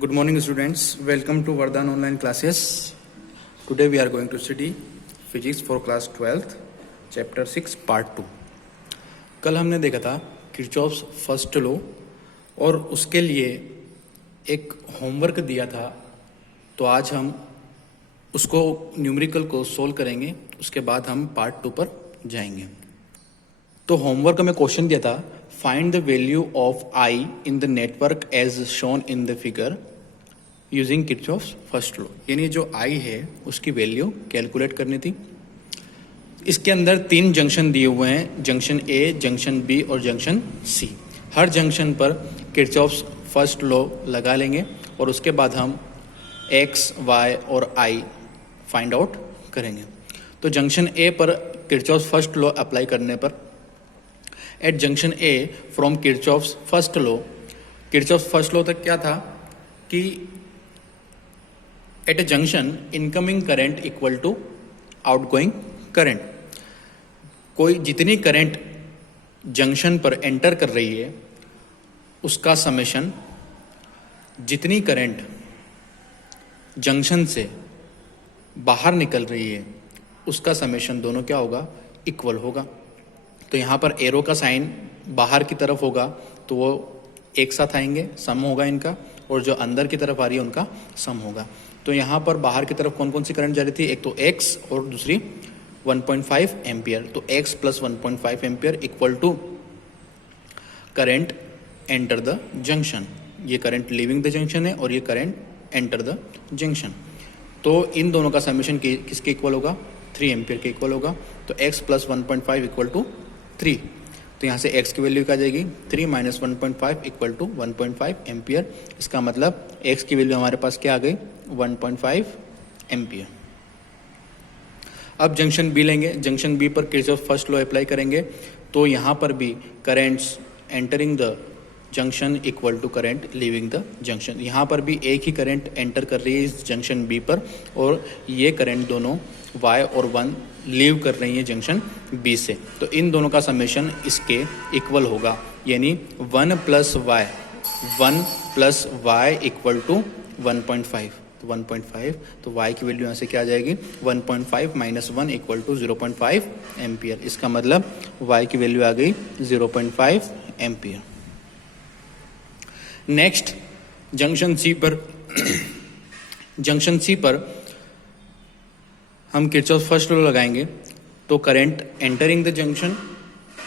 Good morning, students. Welcome to Vardhan online classes. Today we are going to study physics for class 12th, chapter 6, part 2. कल हमने देखा था Kirchhoff's first law और उसके लिए एक होमवर्क दिया था, तो आज हम उसको न्यूमेरिकल को सोल्व करेंगे, उसके बाद हम पार्ट 2 पर जाएंगे। तो होमवर्क में क्वेश्चन दिया था, find the value of I in the network as shown in the figure using Kirchhoff's first law. यानी जो आई है उसकी वैल्यू कैलकुलेट करनी थी। इसके अंदर 3 जंक्शन दिए हुए हैं, जंक्शन ए, जंक्शन बी और जंक्शन सी। हर जंक्शन पर किरचॉफ्स फर्स्ट लॉ लगा लेंगे और उसके बाद हम एक्स, वाई और आई फाइंड आउट करेंगे। तो जंक्शन ए पर किरचॉफ्स फर्स्ट लॉ अप्लाई करने पर at junction A from Kirchhoff's first law तक क्या था कि at A junction incoming current equal to outgoing current. कोई जितनी करंट जंक्शन पर एंटर कर रही है उसका समेशन जितनी करंट जंक्शन से बाहर निकल रही है उसका समेशन दोनों क्या होगा, इक्वल होगा। तो यहाँ पर एरो का साइन बाहर की तरफ होगा तो वो एक साथ आएंगे, सम होगा इनका, और जो अंदर की तरफ आ रही है उनका सम होगा। तो यहाँ पर बाहर की तरफ कौन कौन सी करंट जा रही थी, एक तो x और दूसरी 1.5 एम्पियर। तो x plus 1.5 ampere equal to current enter the junction. ये करंट लीविंग द जंक्शन है और ये करंट एंटर द जंक्शन। तो इन दोनों का समेशन किसके इक्वल होगा, 3 एम्पियर के इक्वल होगा। तो x प्लस 1.5 इक्वल टू 3। तो यहाँ से x की वैल्यू क्या जाएगी, 3 माइनस 1.5 इक्वल टू 1.5 एम्पियर। इसका मतलब x की वैल्यू हमारे पास क्या आ गई, 1.5 एम्पियर। अब जंक्शन बी लेंगे। जंक्शन बी पर किरचॉफ फर्स्ट लॉ अप्लाई करेंगे। तो यहाँ पर भी currents entering the junction equal to current leaving the junction. यहाँ पर भी एक ही करंट एंटर कर रही है इस जंक्शन बी पर, और ये करंट दोनों y और 1 लीव कर रही है जंक्शन बी से। तो इन दोनों का समेशन इसके इक्वल होगा, यानी 1 प्लस वाई इक्वल टू 1.5। तो 1.5, तो y की वैल्यू यहाँ से क्या आ जाएगी, 1.5 माइनस 1 इक्वल टू 0.5 एम्पियर। इसका मतलब y की वैल्यू आ गई 0.5 एम्पियर। नेक्स्ट जंक्शन सी पर हम किरचॉफ फर्स्ट लॉ लगाएंगे। तो current entering the junction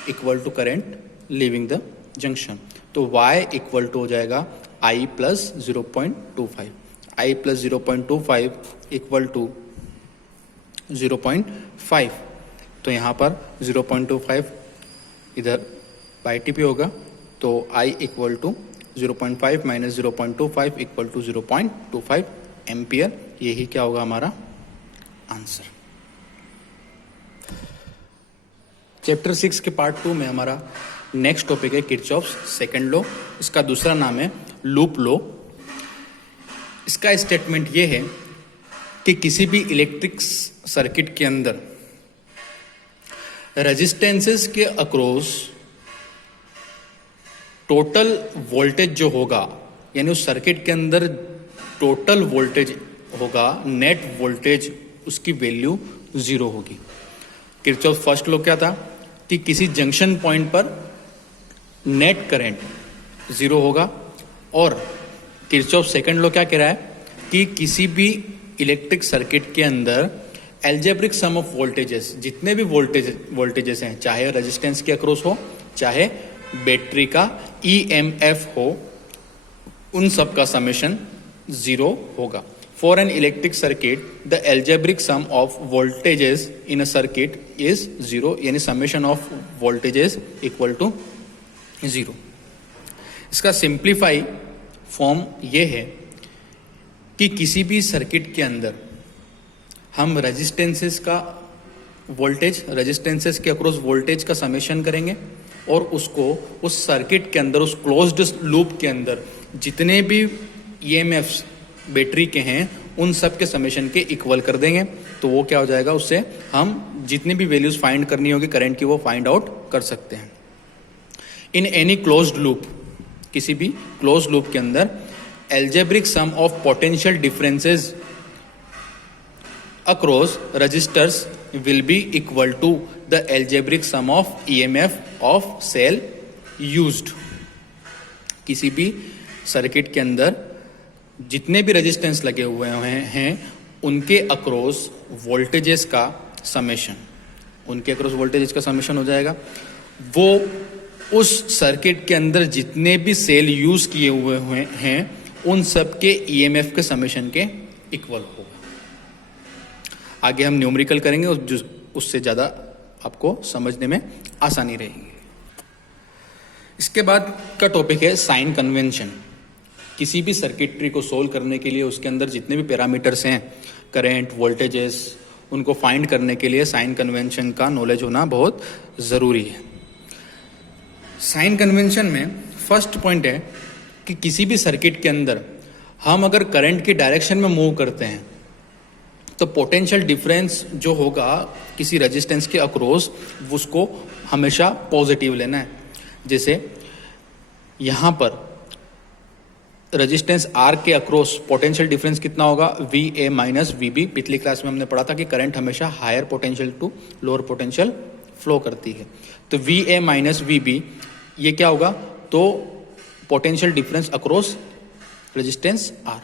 equal to current leaving the junction. तो y इक्वल टू हो जाएगा I plus 0.25। I plus 0.25 equal to 0.5। तो यहाँ पर 0.25 इधर बाई टी पी होगा। तो I equal to 0.5 minus 0.25 equal to 0.25 ampere. यही क्या होगा हमारा आंसर। चैप्टर 6 के पार्ट 2 में हमारा नेक्स्ट टॉपिक है किरचॉफ्स सेकंड लॉ। इसका दूसरा नाम है लूप लॉ। इसका स्टेटमेंट ये है कि किसी भी इलेक्ट्रिक सर्किट के अंदर रेजिस्टेंसेस के अक्रॉस टोटल वोल्टेज जो होगा, यानी उस सर्किट के अंदर टोटल वोल्टेज होगा, नेट वोल्टेज, उसकी वैल्यू 0 होगी। किरचॉफ फर्स्ट लॉ क्या था कि किसी जंक्शन पॉइंट पर नेट करंट 0 होगा, और किरचॉफ सेकंड लॉ क्या कह रहा है कि किसी भी इलेक्ट्रिक सर्किट के अंदर एल्जेब्रिक सम ऑफ वोल्टेजेस, जितने भी वोल्टेजेस हैं, चाहे रेजिस्टेंस के अक्रॉस हो, चाहे बैटरी का EMF हो, उन सब का समेशन 0 होगा। For an electric circuit, the algebraic sum of voltages in a circuit is 0, यानी summation of voltages equal to 0। इसका सिंप्लीफाई फॉर्म ये है कि किसी भी सर्किट के अंदर हम रेजिस्टेंसेस के अक्रॉस वोल्टेज का समेशन करेंगे, और उसको उस सर्किट के अंदर, उस क्लोज्ड लूप के अंदर जितने भी EMFs बैटरी के हैं उन सब के समेशन के इक्वल कर देंगे। तो वो क्या हो जाएगा, उससे हम जितनी भी वैल्यूज फाइंड करनी होगी करंट की वो फाइंड आउट कर सकते हैं। इन एनी क्लोज्ड लूप, किसी भी क्लोज लूप के अंदर algebraic sum of potential differences across resistors will be equal to the algebraic sum of EMF of cell used. किसी भी सर्किट के अंदर जितने भी रेजिस्टेंस लगे हुए हैं उनके अक्रॉस वोल्टेजेस का समेशन, उनके अक्रॉस वोल्टेजेस का समेशन हो जाएगा। वो उस सर्किट के अंदर जितने भी सेल यूज किए हुए हैं उन सब के ईएमएफ के समेशन के इक्वल होगा। आगे हम न्यूमेरिकल करेंगे, उससे ज़्यादा आपको समझने में आसानी रहेगी। इसके बाद का टॉपिक है साइन कन्वेंशन। किसी भी सर्किटरी को सोल्व करने के लिए उसके अंदर जितने भी पैरामीटर्स हैं, करंट, वोल्टेजेस, उनको फाइंड करने के लिए साइन कन्वेंशन का नॉलेज होना बहुत ज़रूरी है। साइन कन्वेंशन में फर्स्ट पॉइंट है कि किसी भी सर्किट के अंदर हम अगर करंट की डायरेक्शन में मूव करते हैं तो पोटेंशियल डिफरेंस जो होगा किसी रेजिस्टेंस के अक्रॉस उसको हमेशा पॉजिटिव लेना है। जैसे यहाँ पर रेजिस्टेंस आर के अक्रॉस पोटेंशियल डिफरेंस कितना होगा, V A minus V B. पिछली क्लास में हमने पढ़ा था कि करंट हमेशा higher potential to lower potential flow करती है। तो V A minus V B ये क्या होगा, तो potential difference across resistance R.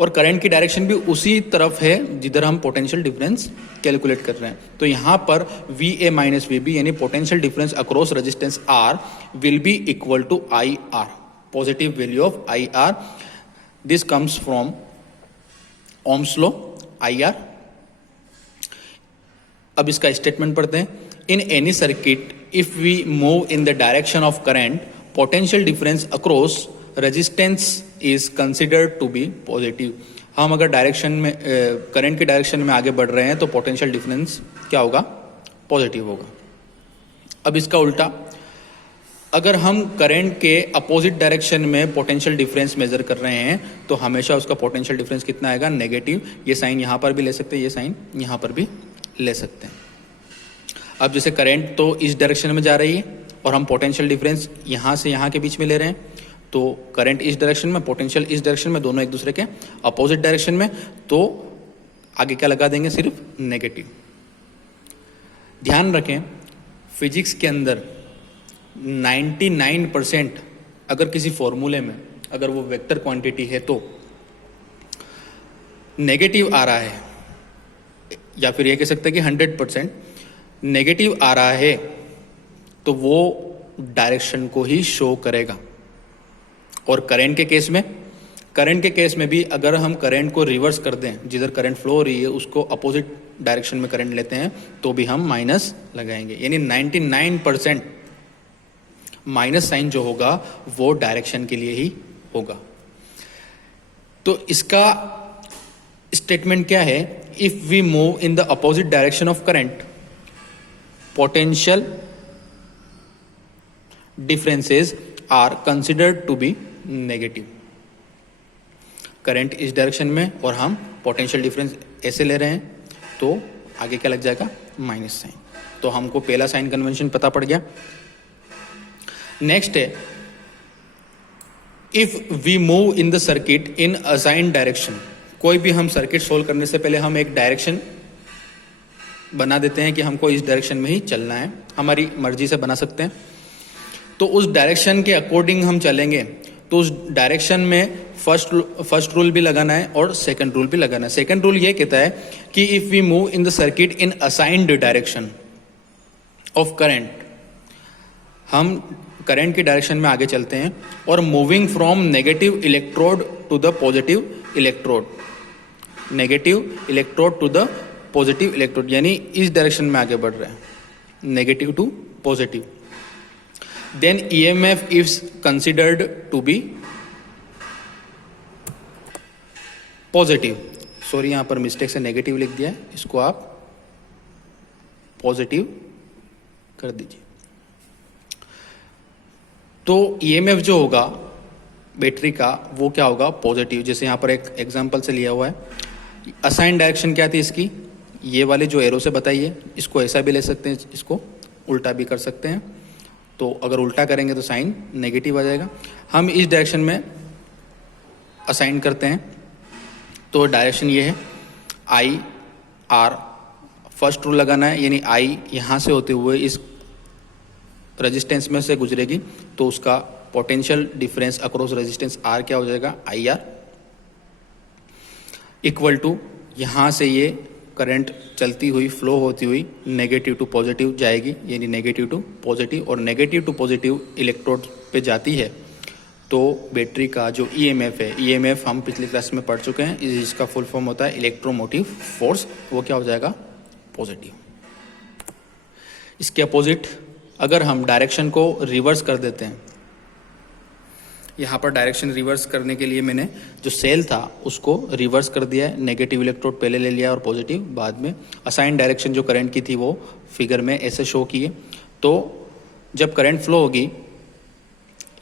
और करंट की डायरेक्शन भी उसी तरफ है जिधर हम पोटेंशियल डिफरेंस कैलकुलेट कर रहे हैं। तो यहाँ पर V A minus V B यानी potential difference across resistance R will be equal to I R, positive value of I R. This comes from Ohm's law I R. अब इसका statement पढ़ते हैं। In any circuit if we move in the direction of current potential difference across resistance is considered to be positive. हम अगर direction में current की direction में आगे बढ़ रहे हैं तो पोटेंशियल डिफरेंस क्या होगा, पॉजिटिव होगा। अब इसका उल्टा, अगर हम करंट के अपोजिट डायरेक्शन में पोटेंशियल डिफरेंस मेजर कर रहे हैं तो हमेशा उसका पोटेंशियल डिफरेंस कितना आएगा, नेगेटिव। ये साइन यहाँ पर भी ले सकते हैं, ये साइन यहाँ पर भी ले सकते हैं। अब जैसे करंट तो इस डायरेक्शन में जा रही है और हम पोटेंशियल डिफरेंस यहाँ से यहाँ के बीच में ले रहे हैं, तो करंट इस डायरेक्शन में, पोटेंशियल इस डायरेक्शन में, दोनों एक दूसरे के अपोजिट डायरेक्शन में, तो आगे क्या लगा देंगे, सिर्फ नेगेटिव। ध्यान रखें फिजिक्स के अंदर 99% अगर किसी फॉर्मूले में अगर वो वेक्टर क्वांटिटी है तो नेगेटिव आ रहा है, या फिर ये कह सकते हैं कि 100% नेगेटिव आ रहा है तो वो डायरेक्शन को ही शो करेगा। और करंट के केस में भी अगर हम करंट को रिवर्स कर दें, जिधर करंट फ्लो हो रही है उसको अपोजिट डायरेक्शन में करंट लेते हैं तो भी हम माइनस लगाएंगे। यानी 99% माइनस साइन जो होगा वो डायरेक्शन के लिए ही होगा। तो इसका स्टेटमेंट क्या है, if we move in the opposite direction of current potential differences are considered to be negative. Current इस डायरेक्शन में और हम पोटेंशियल डिफरेंस ऐसे ले रहे हैं तो आगे क्या लग जाएगा, माइनस साइन। तो हमको पहला साइन कन्वेंशन पता पड़ गया। नेक्स्ट है, if we move in the circuit in assign direction. कोई भी हम सर्किट सोल्व करने से पहले हम एक डायरेक्शन बना देते हैं कि हमको इस डायरेक्शन में ही चलना है, हमारी मर्जी से बना सकते हैं। तो उस डायरेक्शन के अकॉर्डिंग हम चलेंगे तो उस डायरेक्शन में फर्स्ट रूल भी लगाना है और सेकंड रूल भी लगाना है। सेकंड रूल ये कहता है कि if we move in the circuit in assigned direction of current, हम करंट की डायरेक्शन में आगे चलते हैं और moving from negative electrode to the positive electrode, negative electrode to the positive electrode, यानी इस डायरेक्शन में आगे बढ़ रहे हैं, negative to positive. then EMF is considered to be positive. Sorry, यहां पर मिस्टेक से नेगेटिव लिख दिया है, इसको आप पॉजिटिव कर दीजिए। तो EMF जो होगा बैटरी का वो क्या होगा, पॉजिटिव। जैसे यहां पर एक एग्जांपल से लिया हुआ है। असाइन डायरेक्शन क्या थी इसकी, ये वाले जो एरो से बताइए, इसको ऐसा भी ले सकते हैं, इसको उल्टा भी कर सकते हैं। तो अगर उल्टा करेंगे तो साइन नेगेटिव आ जाएगा। हम इस डायरेक्शन में असाइन करते हैं तो डायरेक्शन ये है आई आर, फर्स्ट रूल लगाना है, यानी आई यहाँ से होते हुए इस रेजिस्टेंस में से गुजरेगी तो उसका potential difference across resistance are क्या हो जाएगा, आई आर, इक्वल टू यहाँ से ये करंट चलती हुई फ्लो होती हुई नेगेटिव टू पॉजिटिव जाएगी, यानी नेगेटिव टू पॉजिटिव, और नेगेटिव टू पॉजिटिव इलेक्ट्रोड पे जाती है तो बैटरी का जो ईएमएफ है, ईएमएफ हम पिछली क्लास में पढ़ चुके हैं, इसका फुल फॉर्म होता है इलेक्ट्रोमोटिव फोर्स, वो क्या हो जाएगा, पॉजिटिव। इसके अपोजिट अगर हम डायरेक्शन को रिवर्स कर देते हैं, यहाँ पर डायरेक्शन रिवर्स करने के लिए मैंने जो सेल था उसको रिवर्स कर दिया है, नेगेटिव इलेक्ट्रोड पहले ले लिया और पॉजिटिव बाद में। असाइन डायरेक्शन जो करंट की थी वो फिगर में ऐसे शो की है। तो जब करंट फ्लो होगी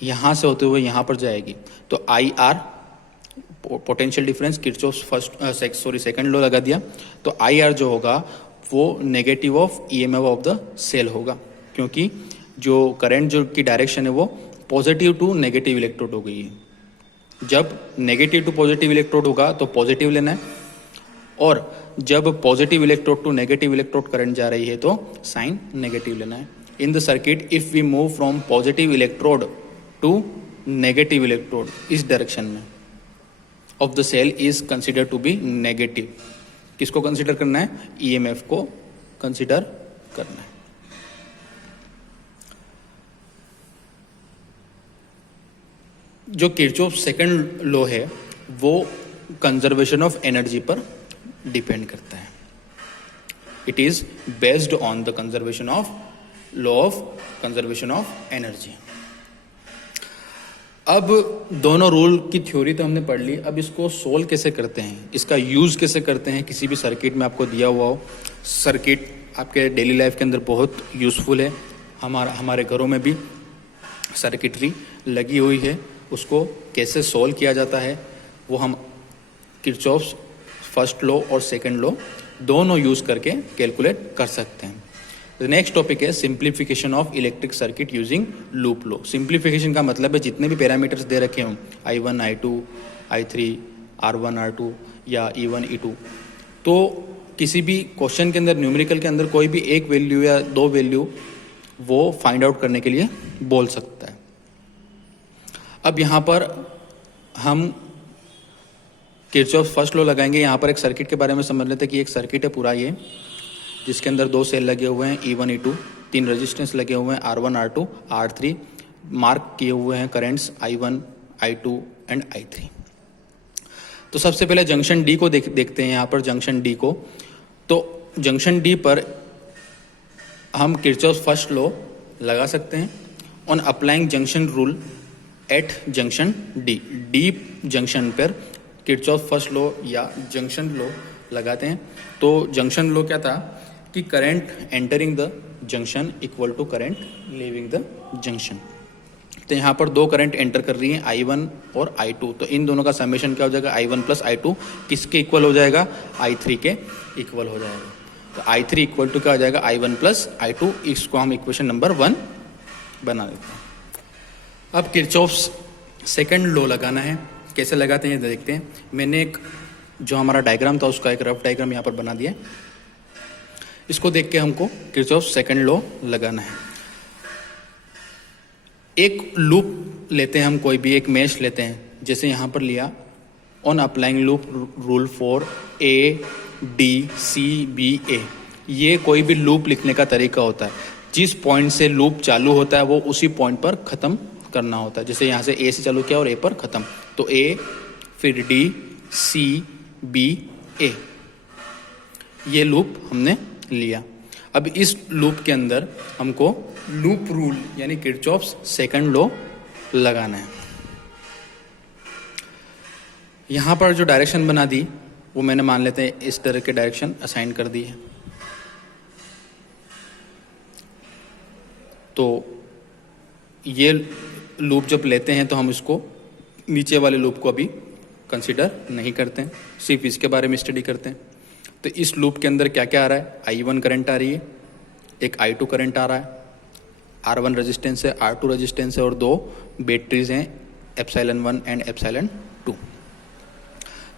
यहाँ से होते हुए यहाँ पर जाएगी तो I R, potential difference, Kirchhoff's second law लगा दिया, तो आई आर जो होगा वो negative of EMF of the cell होगा, क्योंकि जो करंट जो की डायरेक्शन है वो पॉजिटिव टू नेगेटिव इलेक्ट्रोड हो गई है। जब नेगेटिव टू पॉजिटिव इलेक्ट्रोड होगा तो पॉजिटिव लेना है, और जब positive electrode to negative electrode current जा रही है तो साइन नेगेटिव लेना है। In the circuit if we move from positive electrode to negative electrode, इस डायरेक्शन में of the cell is consider to be negative. किसको कंसिडर करना है, ईएमएफ को कंसिडर करना है। जो किरचॉफ सेकंड लॉ है वो कंजर्वेशन ऑफ एनर्जी पर डिपेंड करता है। It is based on the conservation of law of conservation of energy. अब दोनों रूल की थ्योरी तो हमने पढ़ ली, अब इसको सोल्व कैसे करते हैं, इसका यूज कैसे करते हैं। किसी भी सर्किट में आपको दिया हुआ हो, सर्किट आपके डेली लाइफ के अंदर बहुत यूजफुल है, हमारे घरों में भी सर्किटरी लगी हुई है, उसको कैसे सोल्व किया जाता है वो हम किरचॉफ्स फर्स्ट लॉ और सेकंड लॉ दोनों यूज करके कैलकुलेट कर सकते हैं। नेक्स्ट टॉपिक है simplification of electric circuit using loop law. Simplification का मतलब है जितने भी पैरामीटर्स दे रखे हों, I1, I2, I3, R1, R2 या E1, E2, तो किसी भी क्वेश्चन के अंदर, न्यूमेरिकल के अंदर कोई भी एक वैल्यू या दो वैल्यू वो फाइंड आउट करने के लिए बोल सकता है। अब यहाँ पर हम किरचॉफ फर्स्ट लॉ लगाएंगे। यहाँ पर एक सर्किट के बारे में समझ लेते हैं कि एक सर्किट है पूरा ये, जिसके अंदर दो सेल लगे हुए हैं E1, E2, तीन रेजिस्टेंस लगे हुए हैं R1, R2, R3, मार्क किए हुए हैं currents I1, I2 and I3। तो सबसे पहले जंक्शन डी को देखते हैं यहाँ पर, जंक्शन डी को। तो जंक्शन डी पर हम किरचॉफ फर्स्ट लॉ लगा सकते हैं on applying junction rule at junction D. D junction पर किरचॉफ फर्स्ट लॉ या जंक्शन लॉ लगाते हैं। तो जंक्शन लॉ क्या था कि current entering the junction equal to current leaving the junction. तो यहाँ पर दो करंट एंटर कर रही हैं, I1 और I2, तो इन दोनों का समेशन क्या हो जाएगा, I1 प्लस I2 किसके इक्वल हो जाएगा, I3 के इक्वल हो जाएगा। तो I3 इक्वल टू क्या हो जाएगा, I1 प्लस I2। इसको हम इक्वेशन नंबर 1 बना देते हैं। अब किरचॉफ्स सेकंड लॉ लगाना है, कैसे लगाते हैं देखते हैं। मैंने एक जो हमारा डायग्राम था उसका एक रफ डायग्राम यहाँ पर बना दिया। इसको देख के हमको किरचॉफ सेकंड लॉ लगाना है। एक लूप लेते हैं हम, कोई भी एक मेश लेते हैं, जैसे यहाँ पर लिया, on applying loop rule for ADCBA। ये कोई भी लूप लिखने का तरीका होता है, जिस पॉइंट से लूप चालू होता है वो उसी पॉइंट पर ख़त्म करना होता है। जैसे यहाँ से A से चालू किया और A पर ख़त्म, तो A फिर D C B A, ये लूप हमने लिया। अब इस लूप के अंदर हमको लूप रूल यानी किरचॉफ्स सेकंड लॉ लगाना है। यहाँ पर जो डायरेक्शन बना दी वो मैंने मान लेते हैं इस तरह के डायरेक्शन असाइन कर दी है। तो ये लूप जब लेते हैं तो हम इसको नीचे वाले लूप को अभी कंसिडर नहीं करते हैं, सिर्फ इसके बारे में स्टडी करते हैं। तो इस लूप के अंदर क्या क्या आ रहा है, I1 करंट आ रही है, एक I2 करंट आ रहा है, R1 रेजिस्टेंस है, R2 रेजिस्टेंस है और दो बैटरीज हैं, ε1 एंड ε2।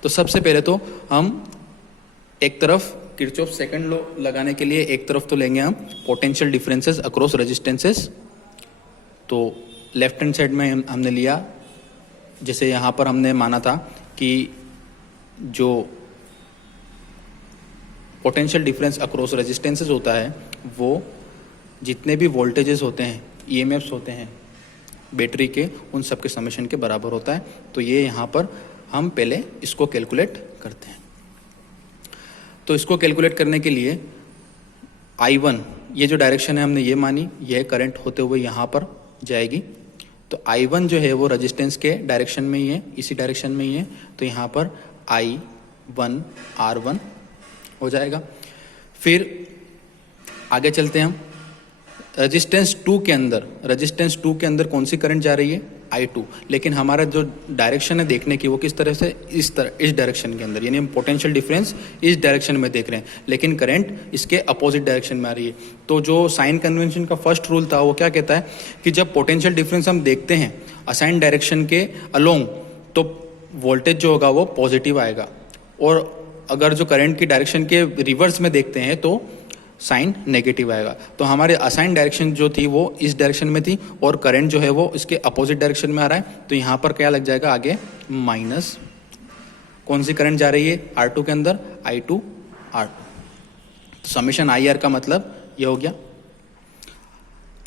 तो सबसे पहले तो हम एक तरफ किरचॉफ सेकंड लॉ लगाने के लिए एक तरफ तो लेंगे हम पोटेंशियल डिफरेंसेस अक्रॉस रेजिस्टेंसेस। तो लेफ्ट हैंड साइड में हमने लिया, जैसे यहाँ पर हमने माना था कि जो पोटेंशियल डिफरेंस अक्रॉस रेजिस्टेंसेस होता है वो जितने भी वोल्टेजेस होते हैं, ईएमएफ्स होते हैं बैटरी के, उन सब के समेशन के बराबर होता है। तो ये यहाँ पर हम पहले इसको कैलकुलेट करते हैं। तो इसको कैलकुलेट करने के लिए I1, ये जो डायरेक्शन है हमने ये मानी, यह करंट होते हुए यहाँ पर जाएगी। तो I1 जो है वो रेजिस्टेंस के डायरेक्शन में ही है, इसी डायरेक्शन में ही है। तो यहाँ पर I1 R1 हो जाएगा। फिर आगे चलते हैं हम, रेजिस्टेंस 2 के अंदर कौन सी करंट जा रही है? I2। लेकिन हमारा जो डायरेक्शन है देखने की वो किस तरह से, इस डायरेक्शन के अंदर, यानी हम पोटेंशियल डिफरेंस इस डायरेक्शन में देख रहे हैं, लेकिन करंट इसके अपोजिट डायरेक्शन में आ रही है। तो जो साइन कन्वेंशन का फर्स्ट रूल था वो क्या कहता है कि जब पोटेंशियल डिफरेंस हम देखते हैं असाइन डायरेक्शन के अलोंग, तो वोल्टेज जो होगा वो पॉजिटिव आएगा, और अगर जो करंट की डायरेक्शन के रिवर्स में देखते हैं तो साइन नेगेटिव आएगा। तो हमारे असाइन डायरेक्शन जो थी वो इस डायरेक्शन में थी और करंट जो है वो इसके अपोजिट डायरेक्शन में आ रहा है। तो यहाँ पर क्या लग जाएगा आगे माइनस, कौन सी करंट जा रही है R2 के अंदर? I2 R2। समेशन IR का मतलब ये हो गया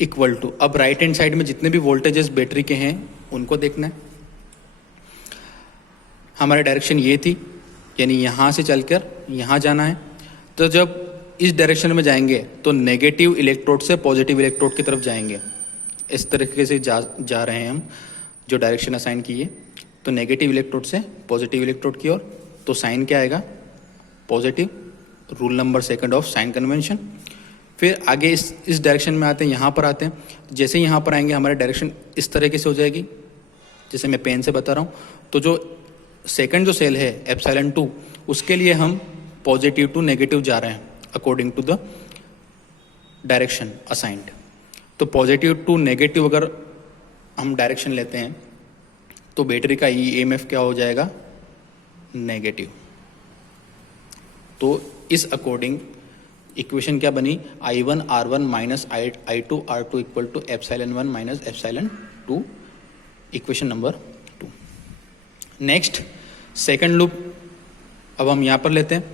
इक्वल टू, अब राइट हैंड साइड में जितने भी वोल्टेजेस बैटरी के हैं उनको देखना है। हमारी डायरेक्शन ये थी, यानी यहाँ से चलकर यहाँ जाना है। तो जब इस डायरेक्शन में जाएंगे तो नेगेटिव इलेक्ट्रोड से पॉजिटिव इलेक्ट्रोड की तरफ जाएंगे। इस तरीके से जा रहे हैं हम, जो डायरेक्शन असाइन की है। तो नेगेटिव इलेक्ट्रोड से पॉजिटिव इलेक्ट्रोड की ओर, तो साइन क्या आएगा? Positive. Rule number second of sine convention. फिर आगे इस डायरेक्शन में आते हैं, यहाँ पर आते हैं। जैसे यहाँ पर आएंगे हमारी डायरेक्शन इस तरीके से हो जाएगी, जैसे मैं पेन से बता रहा हूँ। तो जो सेकंड जो सेल है एप्सिलॉन 2, उसके लिए हम पॉजिटिव टू नेगेटिव जा रहे हैं according to the direction assigned. तो पॉजिटिव टू नेगेटिव अगर हम डायरेक्शन लेते हैं तो बैटरी का ईएमएफ क्या हो जाएगा? नेगेटिव। तो इस अकॉर्डिंग इक्वेशन क्या बनी? I1 R1 minus I2 R2 equal to epsilon 1 minus epsilon 2, equation number 2। Next second loop अब हम यहाँ पर लेते हैं,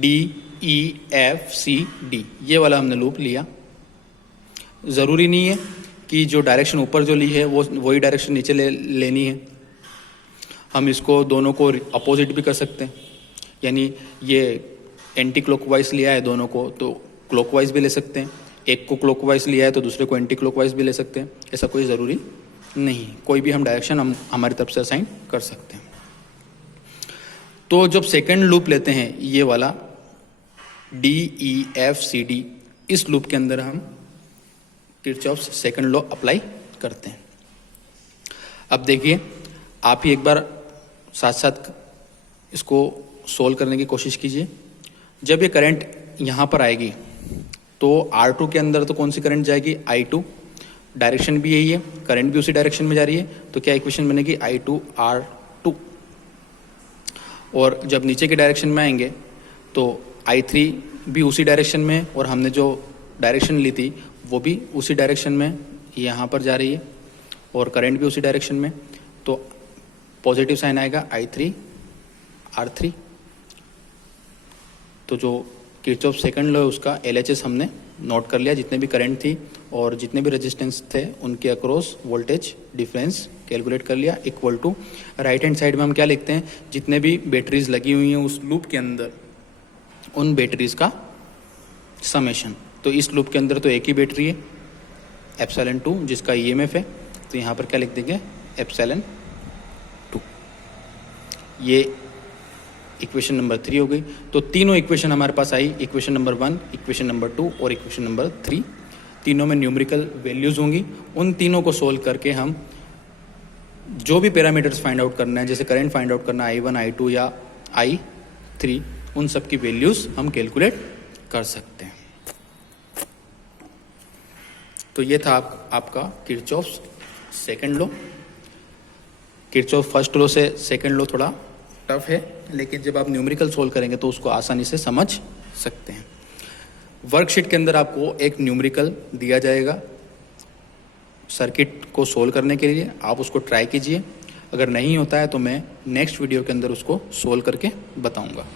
DEFCD, ये वाला हमने लूप लिया। ज़रूरी नहीं है कि जो डायरेक्शन ऊपर जो ली है वो वही डायरेक्शन नीचे लेनी है। हम इसको दोनों को अपोजिट भी कर सकते हैं, यानी ये एंटी क्लॉकवाइज लिया है दोनों को तो क्लॉकवाइज भी ले सकते हैं, एक को क्लॉकवाइज लिया है तो दूसरे को एंटी क्लॉकवाइज भी ले सकते हैं। ऐसा कोई ज़रूरी नहीं, कोई भी हम डायरेक्शन हम हमारी तरफ से असाइन कर सकते हैं। तो जब सेकंड लूप लेते हैं ये वाला DEFCD, इस लूप के अंदर हम किरचॉफ्स सेकंड लॉ अप्लाई करते हैं। अब देखिए, आप ही एक बार साथ साथ इसको सोल्व करने की कोशिश कीजिए। जब ये करंट यहाँ पर आएगी तो R2 के अंदर तो कौन सी करंट जाएगी? I2। डायरेक्शन भी यही है, करंट भी उसी डायरेक्शन में जा रही है। तो क्या इक्वेशन बनेगी? I2 R2। और जब नीचे के डायरेक्शन में आएंगे तो I3 भी उसी डायरेक्शन में, और हमने जो डायरेक्शन ली थी वो भी उसी डायरेक्शन में यहाँ पर जा रही है, और करंट भी उसी डायरेक्शन में। तो पॉजिटिव साइन आएगा I3 R3। तो जो किरचॉफ सेकंड लॉ है उसका LHS हमने नोट कर लिया, जितने भी करंट थी और जितने भी रेजिस्टेंस थे उनके अक्रॉस वोल्टेज डिफरेंस कैलकुलेट कर लिया, equal to right hand side में हम क्या लिखते हैं? जितने भी बैटरीज लगी हुई हैं उस लूप के अंदर उन बैटरीज का समेशन। तो इस लूप के अंदर तो एक ही बैटरी है एप्सिलॉन 2 जिसका ईएमएफ है, तो यहाँ पर क्या लिख देंगे? एप्सिलॉन 2। ये इक्वेशन नंबर 3 हो गई। तो तीनों इक्वेशन हमारे पास आई, इक्वेशन नंबर 1, इक्वेशन नंबर 2 और इक्वेशन नंबर 3। तीनों में न्यूमेरिकल वैल्यूज होंगी। उन तीनों को सोल्व करके हम जो भी पैरामीटर्स फाइंड आउट करना है, जैसे करंट फाइंड आउट करना है I1 I2 या I3, उन सब की वैल्यूज हम कैलकुलेट कर सकते हैं। तो ये था आपका Kirchhoff second law. Kirchhoff first law से सेकंड लॉ थोड़ा टफ है, लेकिन जब आप न्यूमेरिकल सोल्व करेंगे तो उसको आसानी से समझ सकते हैं। वर्कशीट के अंदर आपको एक न्यूमेरिकल दिया जाएगा सर्किट को सोल्व करने के लिए, आप उसको ट्राई कीजिए। अगर नहीं होता है तो मैं नेक्स्ट वीडियो के अंदर उसको सोल्व करके बताऊंगा।